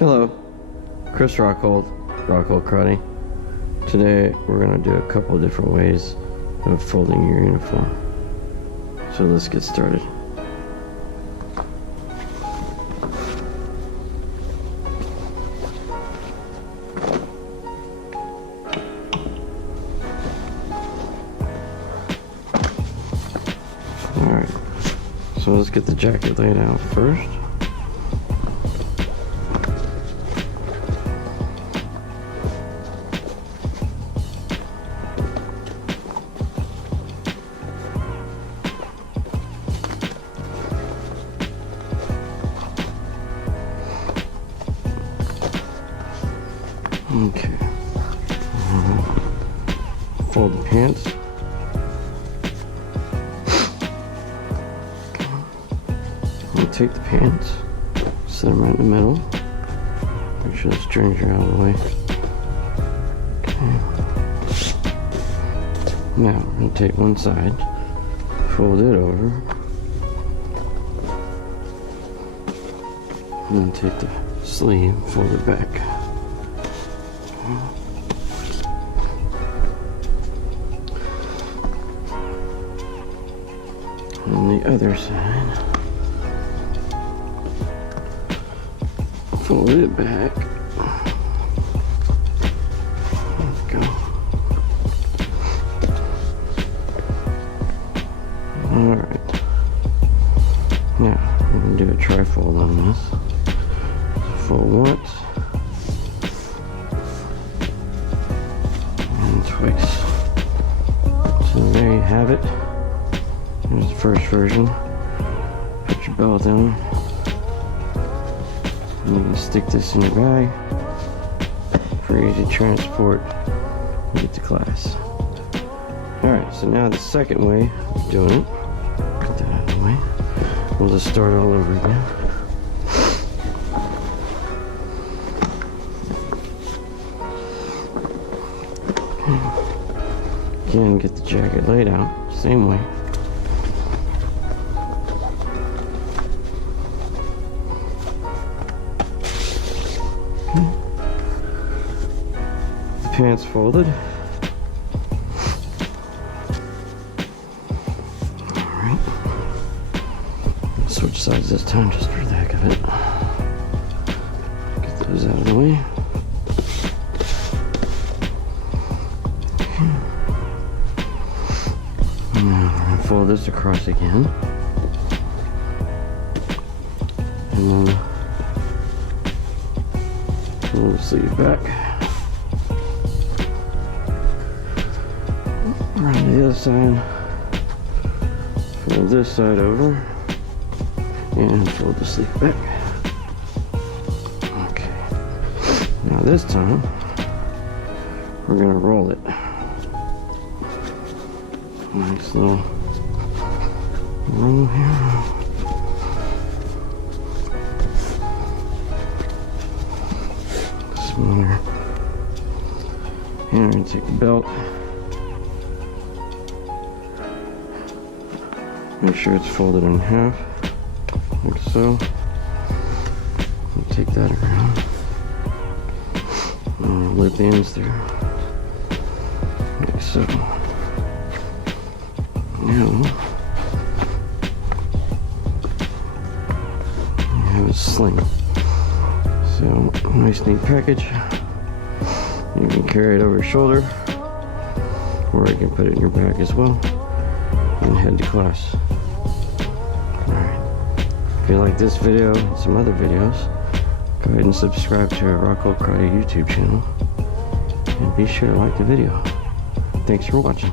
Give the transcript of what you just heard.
Hello, Chris Rockhold, Rockhold Karate. Today we're going to do a couple of different ways of folding your uniform. So let's get started. Alright, so let's get the jacket laid out first. Okay, fold the pants. And take the pants, set them right in the middle. Make sure the strings are out of the way. Okay. Now we're going to take one side, fold it over, and then take the sleeve, fold it back. On the other side, fold it back. Let's go. Alright. Now, we're going to do a tri-fold on this. Fold once. And twice. So there you have it. Here's the first version. Put your belt on. And you can stick this in your bag for easy transport and get to class. Alright, so now the second way of doing it. Put that out of the way. We'll just start all over again. Again, get the jacket laid out, same way. Pants folded. Alright. Switch sides this time just for the heck of it. Get those out of the way. Okay. Now we're going to fold this across again. And then pull the sleeve back. Around the other side, fold this side over, and fold the sleeve back. Okay, now this time, we're going to roll it. Nice little roll here. Smaller. And we're going to take the belt. Make sure it's folded in half, like so. And take that around. And loop the ends through, like so. Now, you have a sling. So, nice neat package. You can carry it over your shoulder, or you can put it in your bag as well, and head to class. If you like this video and some other videos, go ahead and subscribe to our Rockhold Karate YouTube channel, and be sure to like the video. Thanks for watching.